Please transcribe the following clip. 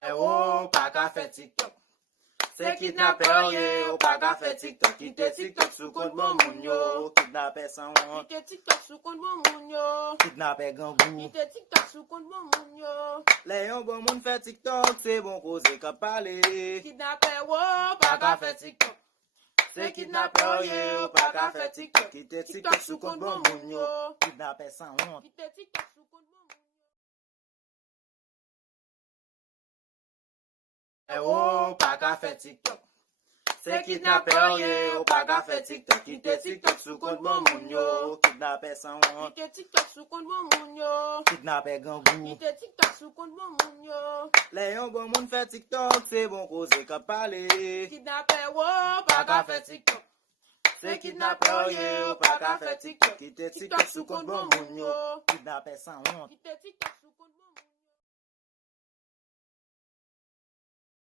Eh oh, pas qu'à faire TikTok. C'est kidnappeur, yeah, ou pas qu'à faire TikTok. Quitte TikTok sous compte bon moun yo. Kidnappeur sans honte. Quitte TikTok sous compte bon moun yo. Kidnappeur gangou. Quitte TikTok sous compte bon moun yo. Les yon bon moun fait TikTok, c'est bon cause qu'à parler. Kidnappeur, oh, pas qu'à faire TikTok. C'est kidnappeur, yeah, ou pas qu'à faire TikTok. Quitte TikTok sous compte bon moun yo. Kidnappeur sans honte. Quitte TikTok sous compte bon moun yo. Eh oh, pas qu'à faire TikTok. C'est kidnappeur, yeah, ou pas qu'à faire TikTok. Quitte TikTok sous compte bon moun yo. Kidnappeur sans honte. Quitte TikTok sous compte bon moun yo. Kidnappeur gangou. Quitte TikTok sous compte bon moun yo. Les yon bon moun fait TikTok, c'est bon cause qu'à parler. Kidnappeur, oh, pas qu'à faire TikTok. C'est kidnappeur, yeah, ou pas qu'à faire TikTok. Quitte TikTok sous compte bon moun yo. Kidnappeur sans honte. Quitte TikTok sous compte bon